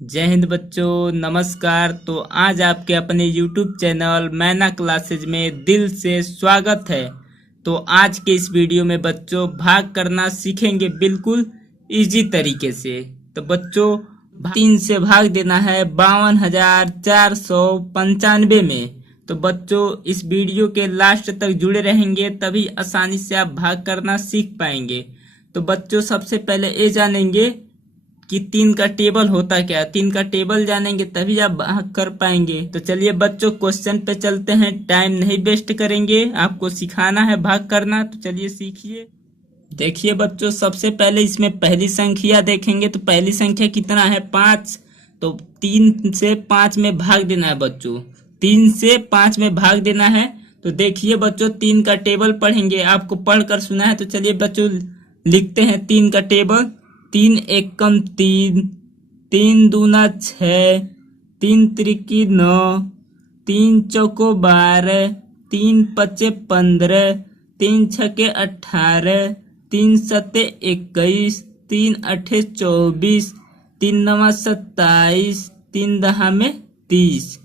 जय हिंद बच्चों, नमस्कार। तो आज आपके अपने YouTube चैनल मैना क्लासेज में दिल से स्वागत है। तो आज के इस वीडियो में बच्चों भाग करना सीखेंगे बिल्कुल इजी तरीके से। तो बच्चों 3 से भाग देना है 52,495 में। तो बच्चों इस वीडियो के लास्ट तक जुड़े रहेंगे तभी आसानी से आप भाग करना सीख पाएंगे। तो बच्चों सबसे पहले ये जानेंगे कि 3 का टेबल होता क्या है। 3 का टेबल जानेंगे तभी आप भाग कर पाएंगे। तो चलिए बच्चों क्वेश्चन पे चलते हैं, टाइम नहीं वेस्ट करेंगे, आपको सिखाना है भाग करना। तो चलिए सीखिए। देखिए बच्चों सबसे पहले इसमें पहली संख्या देखेंगे। तो पहली संख्या कितना है 5। तो 3 से 5 में भाग देना है बच्चों। 3 से 5 में भाग देना है। तो देखिए बच्चों 3 का टेबल पढ़ेंगे, आपको पढ़कर सुना है। तो चलिए बच्चों लिखते हैं 3 का टेबल। 3 एकम 3, 3 दूना 6, 3 त्रिकी 9, 3 चौको 12, 3 पचे 15, 3 छके 18, 3 सते 21, 3 अठे 24, 3 नवा 27, 3 दहा में 30।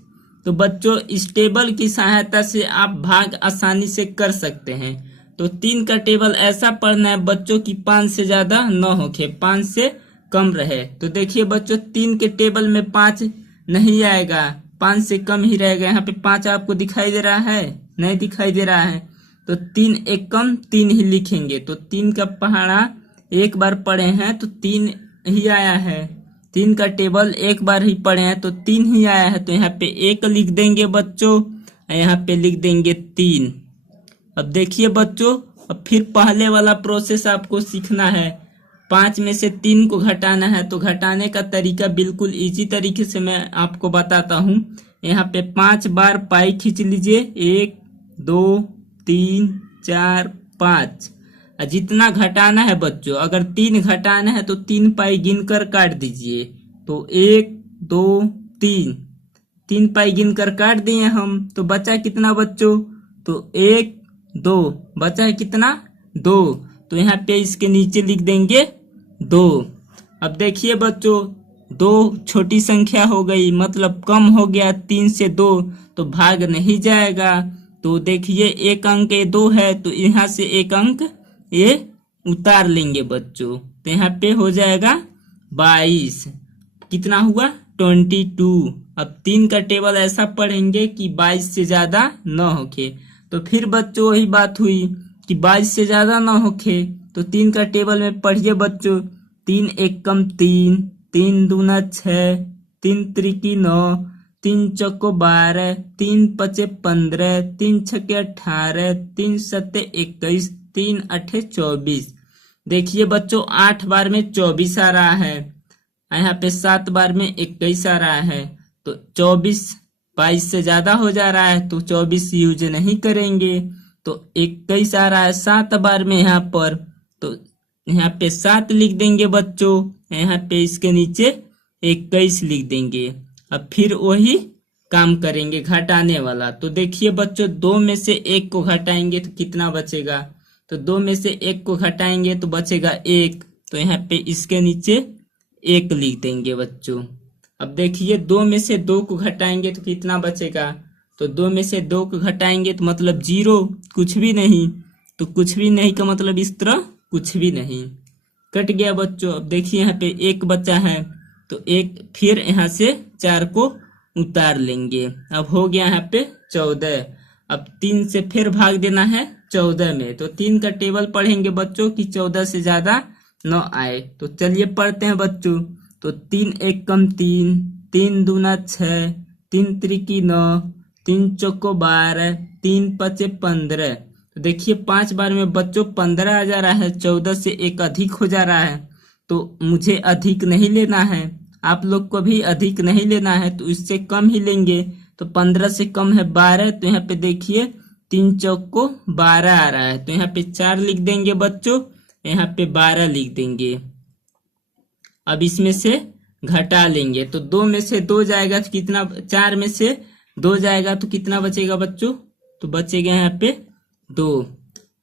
तो बच्चों इस टेबल की सहायता से आप भाग आसानी से कर सकते हैं। तो 3 का टेबल ऐसा पढ़ना है बच्चों की 5 से ज्यादा न होके, 5 से कम रहे। तो देखिए बच्चों 3 के टेबल में 5 नहीं आएगा, 5 से कम ही रहेगा। यहाँ पे 5 आपको दिखाई दे रहा है? नहीं दिखाई दे रहा है। तो 3 एकम 3 ही लिखेंगे। तो 3 का पहाड़ा एक बार पढ़े हैं तो 3 ही आया है। 3 का टेबल एक बार ही पढ़े हैं तो 3 ही आया है। तो यहाँ पे 1 लिख देंगे बच्चों, यहाँ पे लिख देंगे 3। अब देखिए बच्चों, अब फिर पहले वाला प्रोसेस आपको सीखना है। 5 में से 3 को घटाना है। तो घटाने का तरीका बिल्कुल इजी तरीके से मैं आपको बताता हूँ। यहाँ पे 5 बार पाई खींच लीजिए, 1 2 3 4 5। जितना घटाना है बच्चों, अगर 3 घटाना है तो 3 पाई गिनकर काट दीजिए। तो 1 2 3 पाई गिनकर काट दिए हम। तो बचा कितना बच्चों? तो 1 2 बचा है कितना? 2। तो यहाँ पे इसके नीचे लिख देंगे 2। अब देखिए बच्चों 2 छोटी संख्या हो गई, मतलब कम हो गया 3 से 2, तो भाग नहीं जाएगा। तो देखिए 1 अंक ये 2 है, तो यहाँ से 1 अंक ये उतार लेंगे बच्चों। तो यहाँ पे हो जाएगा 22। कितना हुआ? 22। अब 3 का टेबल ऐसा पढ़ेंगे कि 22 से ज्यादा न होके। तो फिर बच्चों वही बात हुई कि 22 से ज्यादा ना होके। तो 3 का टेबल में पढ़िए बच्चों। 3 एकम 3, 3 दूना 6, 3 त्रिकी 9, 3 चौको 12, 3 पचे 15, 3 छके 18, 3 सते 21, 3 अठे 24। देखिए बच्चों 8 बार में 24 आ रहा है, यहाँ पे 7 बार में 21 आ रहा है। तो 24 22 से ज्यादा हो जा रहा है, तो 24 यूज नहीं करेंगे। तो 21 आ रहा है 7 बार में यहाँ पर। तो यहाँ पे 7 लिख देंगे बच्चों, यहाँ पे इसके नीचे 21 लिख देंगे। अब फिर वही काम करेंगे घटाने वाला। तो देखिए बच्चों 2 में से 1 को घटाएंगे तो कितना बचेगा? तो 2 में से 1 को घटाएंगे तो बचेगा 1। तो यहाँ पे इसके नीचे 1 लिख देंगे बच्चों। अब देखिए 2 में से 2 को घटाएंगे तो कितना बचेगा? तो 2 में से 2 को घटाएंगे तो मतलब 0, कुछ भी नहीं। तो कुछ भी नहीं का मतलब इस तरह कुछ भी नहीं, कट गया बच्चों। अब देखिए यहाँ पे 1 बचा है, तो 1 फिर यहाँ से 4 को उतार लेंगे। अब हो गया यहाँ पे 14। अब 3 से फिर भाग देना है 14 में। तो 3 का टेबल पढ़ेंगे बच्चों कि 14 से ज्यादा न आए। तो चलिए पढ़ते हैं बच्चों। तो 3 एकम 3, 3 दूना 6, 3 त्रिकी 9, 3 चौको 12, 3 पचे 15। तो देखिए 5 बार में बच्चों 15 आ जा रहा है, 14 से 1 अधिक हो जा रहा है। तो मुझे अधिक नहीं लेना है, आप लोग को भी अधिक नहीं लेना है, तो इससे कम ही लेंगे। तो 15 से कम है 12। तो यहाँ पे देखिए 3 चौको 12 आ रहा है। तो यहाँ पे 4 लिख देंगे बच्चों, यहाँ पे 12 लिख देंगे। अब इसमें से घटा लेंगे। तो 2 में से 2 जाएगा तो कितना? 4 में से 2 जाएगा तो कितना बचेगा बच्चों? तो बचेगा यहाँ पे 2।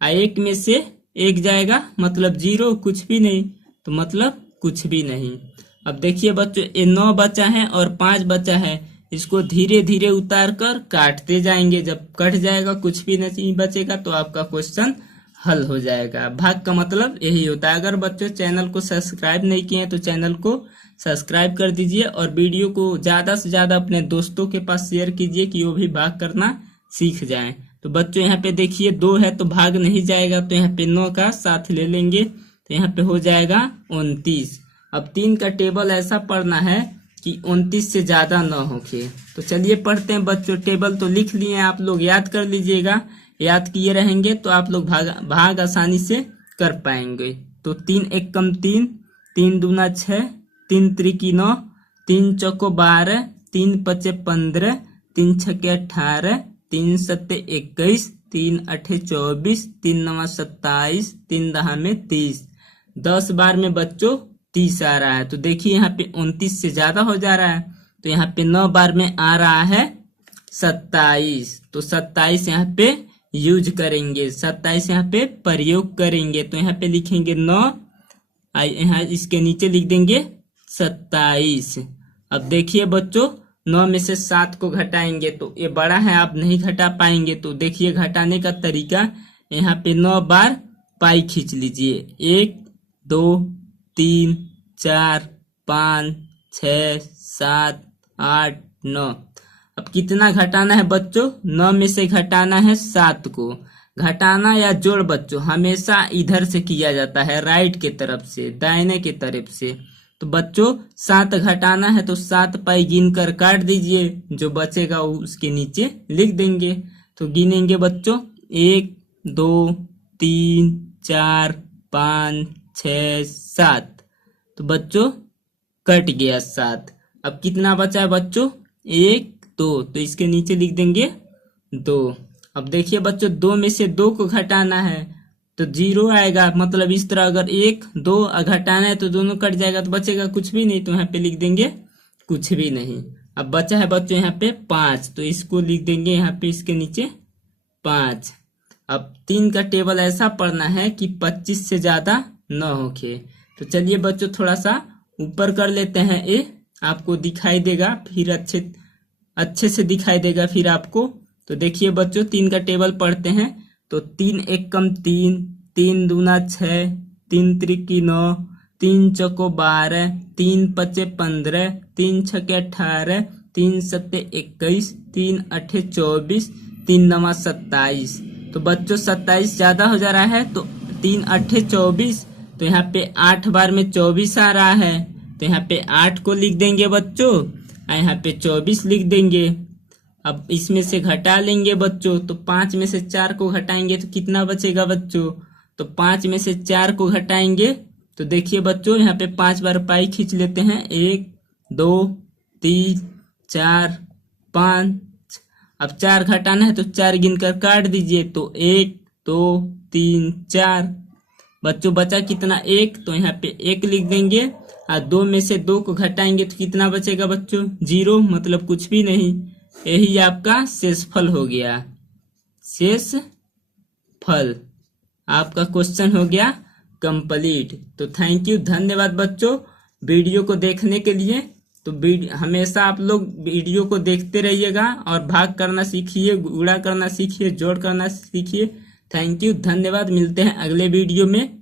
1 में से 1 जाएगा मतलब 0, कुछ भी नहीं, तो मतलब कुछ भी नहीं। अब देखिए बच्चों, ये 9 बचा है और 5 बचा है। इसको धीरे धीरे उतार कर काटते जाएंगे। जब कट जाएगा, कुछ भी नहीं बचेगा, तो आपका क्वेश्चन हल हो जाएगा। भाग का मतलब यही होता है। अगर बच्चों चैनल को सब्सक्राइब नहीं किए हैं तो चैनल को सब्सक्राइब कर दीजिए और वीडियो को ज्यादा से ज्यादा अपने दोस्तों के पास शेयर कीजिए कि वो भी भाग करना सीख जाएं। तो बच्चों यहाँ पे देखिए 2 है तो भाग नहीं जाएगा, तो यहाँ पे 9 का साथ ले लेंगे, तो यहाँ पे हो जाएगा 29। अब 3 का टेबल ऐसा पढ़ना है कि 29 से ज्यादा न होके। तो चलिए पढ़ते हैं बच्चों। टेबल तो लिख लिए हैं, आप लोग याद कर लीजिएगा। याद किए रहेंगे तो आप लोग भाग आसानी से कर पाएंगे। तो 3 एकम 3, 3 दूना 6, 3 त्रिकी 9, 3 चौको 12, 3 पचे 15, 3 छके 18, 3 सत्ते 21, 3 अठे 24, 3 नवा 27, 3 दहा में 30। 10 बार में बच्चों 30 आ रहा है। तो देखिए यहाँ पे 29 से ज्यादा हो जा रहा है, तो यहाँ पे 9 बार में आ रहा है 27। तो 27 यहाँ पे यूज करेंगे, 27 यहाँ पे प्रयोग करेंगे। तो यहाँ पे लिखेंगे 9, यहाँ इसके नीचे लिख देंगे 27। अब देखिए बच्चों, 9 में से 7 को घटाएंगे तो ये बड़ा है, आप नहीं घटा पाएंगे। तो देखिए घटाने का तरीका, यहाँ पे 9 बार पाई खींच लीजिए। 1 2 3 4 5 6 7 8 9। अब कितना घटाना है बच्चों? 9 में से घटाना है 7 को। घटाना या जोड़ बच्चों हमेशा इधर से किया जाता है, राइट के तरफ से, दाहिने के तरफ से। तो बच्चों 7 घटाना है तो 7 पाई गिन कर काट दीजिए, जो बचेगा उसके नीचे लिख देंगे। तो गिनेंगे बच्चों 1 2 3 4 5 6 7। तो बच्चों कट गया 7। अब कितना बचा है बच्चों? 1 2, तो इसके नीचे लिख देंगे 2। अब देखिए बच्चों, 2 में से 2 को घटाना है तो 0 आएगा। मतलब इस तरह अगर 1 2 घटाना है तो दोनों कट जाएगा, तो बचेगा कुछ भी नहीं, तो यहाँ पे लिख देंगे कुछ भी नहीं। अब बचा है बच्चों यहाँ पे 5, तो इसको लिख देंगे यहाँ पे इसके नीचे 5। अब 3 का टेबल ऐसा पढ़ना है कि 25 से ज्यादा न होके। तो चलिए बच्चों थोड़ा सा ऊपर कर लेते हैं, ये आपको दिखाई देगा, फिर अच्छे से दिखाई देगा फिर आपको। तो देखिए बच्चों 3 का टेबल पढ़ते हैं। तो 3 एकम 3, 3 दूना 6, 3 त्रिकी 9, 3 चौको 12, 3 पचे 15, 3 छके 18, 3 सत्ते 21, 3 अठे 24, 3 नवा 27। तो बच्चों 27 ज्यादा हो जा रहा है, तो 3 अठे 24, तो यहाँ पे 8 बार में 24 आ रहा है, तो यहाँ पे 8 को लिख देंगे बच्चों, यहाँ पे 24 लिख देंगे। अब इसमें से घटा लेंगे बच्चों, तो 5 में से 4 को घटाएंगे तो कितना बचेगा बच्चों? तो 5 में से 4 को घटाएंगे तो देखिए बच्चों यहाँ पे 5 बार पाई खींच लेते हैं। 1 2 3 4 5। अब 4 घटाना है तो 4 गिनकर काट दीजिए, तो 1 2 3 4। बच्चों बचा कितना? 1, तो यहाँ पे 1 लिख देंगे। और 2 में से 2 को घटाएंगे तो कितना बचेगा बच्चों? 0, मतलब कुछ भी नहीं। यही आपका शेषफल हो गया। शेषफल आपका क्वेश्चन हो गया कंप्लीट। तो थैंक यू, धन्यवाद बच्चों वीडियो को देखने के लिए। तो हमेशा आप लोग वीडियो को देखते रहिएगा और भाग करना सीखिए, गुणा करना सीखिए, जोड़ करना सीखिए। थैंक यू, धन्यवाद। मिलते हैं अगले वीडियो में।